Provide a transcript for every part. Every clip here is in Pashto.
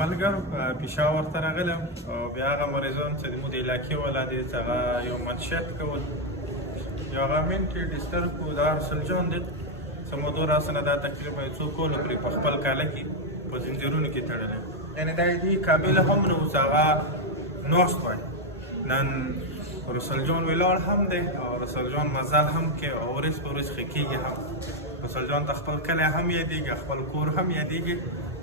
ملګرو پېښور ته راغلم او بیا هغه مریضان چې زموږ د علاقې والا دي چې هغه یو منشیت کول یو هغه منټي ډسټرب و دا ارسل جان دی چې موضوع راسنه دا تقریبا څو کاله پورې په خپل کاله کې په زنځیرونو کې تړلی یعنې دا دې قابل هم نه و چې هغه ناست وای نن رسول جان ولاړ هم دی او رسول جان مزل هم کوي او ورځ په ورځ ښه کېږي هم رسول جان ته خپل کلی هم یادېږي خپل کور هم یادېږي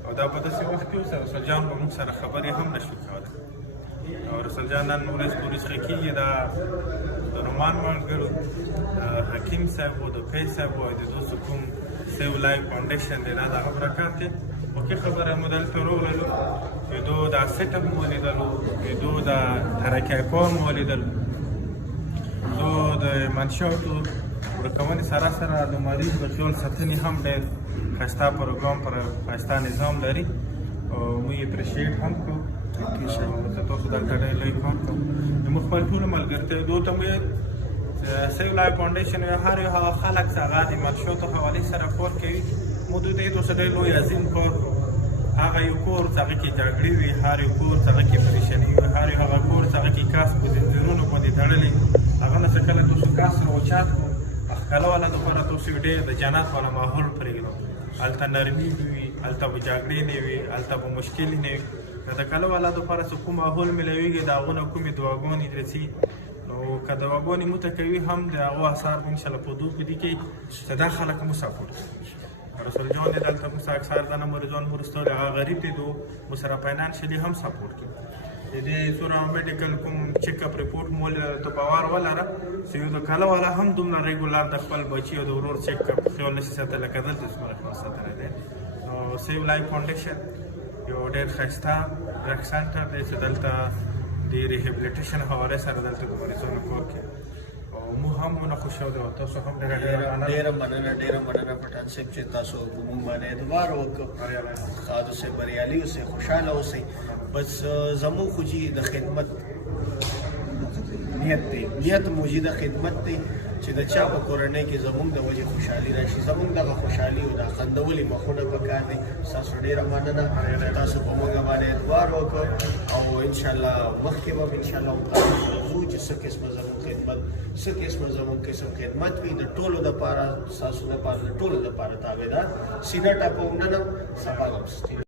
او دا په داسې وخت کې اوس رسول جان به موږ سره خبرې هم نشو کولی او رسول جان نن ورځ په ورځ ښه کېږي دا د رومان ملګرو حکیم صاحب و د پی صاحب و د دوستو کوم سیو لایف فاونډیشن دی دا د هغه برکت دی اوکې خبره مو دلته راغللو د دو دا سیټ اپ مو ولیدلو د دو دا ترقی کار مو ولیدلو دو د منشاتو ورکونې سره سره د مریض د خیال ساتنې هم ډېر ښایسته پروګرام پر ښایسته نظام لري او موږ یې اپریشیټ هم کوو چې تاسو دلته ډېر لوی کار کوو زموږ خپل ټولو ملګرتیاو ته مو سیو لایف فاونډیشن هر یو هغه خلک چې هغه د منشاتو حوالې سره کار کوي موږ دوی ته یې دوسه ډېر لوی عظیم کار هغه یو کور چې هغه کې جګړې وي هر یو کور چې هغه کې پریشاني وي هر یو هغه کور چې هغه کې کاس په زنځیرونو باندې تړلی هغه نه چې کله تاسو کاس راوچات کړو ښکلا والا دپاره تاسو ډېر د جنت والا ماحول پرېږدو هلته نرمي به وي هلته به جګړې نه وي هلته به مشکلې نه وي د کلا والا دپاره چې کوم ماحول میلاویږي د هغو نه کومې دعاګانې رسي نو که دعاګانې موږ ته کوي هم د هغو اثار به انشاءالله په دو بدي کوي چې دا خلک مو سپورټ رسول جان یې دلته موږ اکثر ځانه مریضان مو رسول هغه غریب دي دو مو سره فاینانشلي هم سپورټ کوي د دې سوره میډیکل کوم چیک اپ رپورټ مو ته باور ولره چې یو د کلا والا هم دومره ریګولر د خپل بچي او د ورور چیک اپ خیال نشي ساتلی لکه دلته څومره خیال ساتلی دی نو سیو لایف فاونډیشن یو ډېر ښایسته ډرګ سنټر دی چې دلته د ریهیبلیټیشن حوالې سره دلته د مریضانو کار کوي او موږ هم ونه خوشحاله او تاسو هم ډېره مننه پټان صاحب چې تاسو موږ باندې اعتبار وکړ خاص اوسئ بریالي اوسئ خوشحاله اوسئ بس زموږ خو چې د خدمت نیت موجي د خدمت دی چې د چا په کورنۍ کې زموږ د وجې خوشحالي راشي زموږ دغه خوشحالي او د خندولې مخونه پکار دي ستاسو ډېره مننه تاسو په موږ باندې اعتبار وکړ او انشاءالله مخکې به انشاءالله ځو چې څه قسمه زموږ خدمت وي د ټولو دپاره ستاسو دپاره د ټولو دپاره تابعدار سینه ټاپونه سبا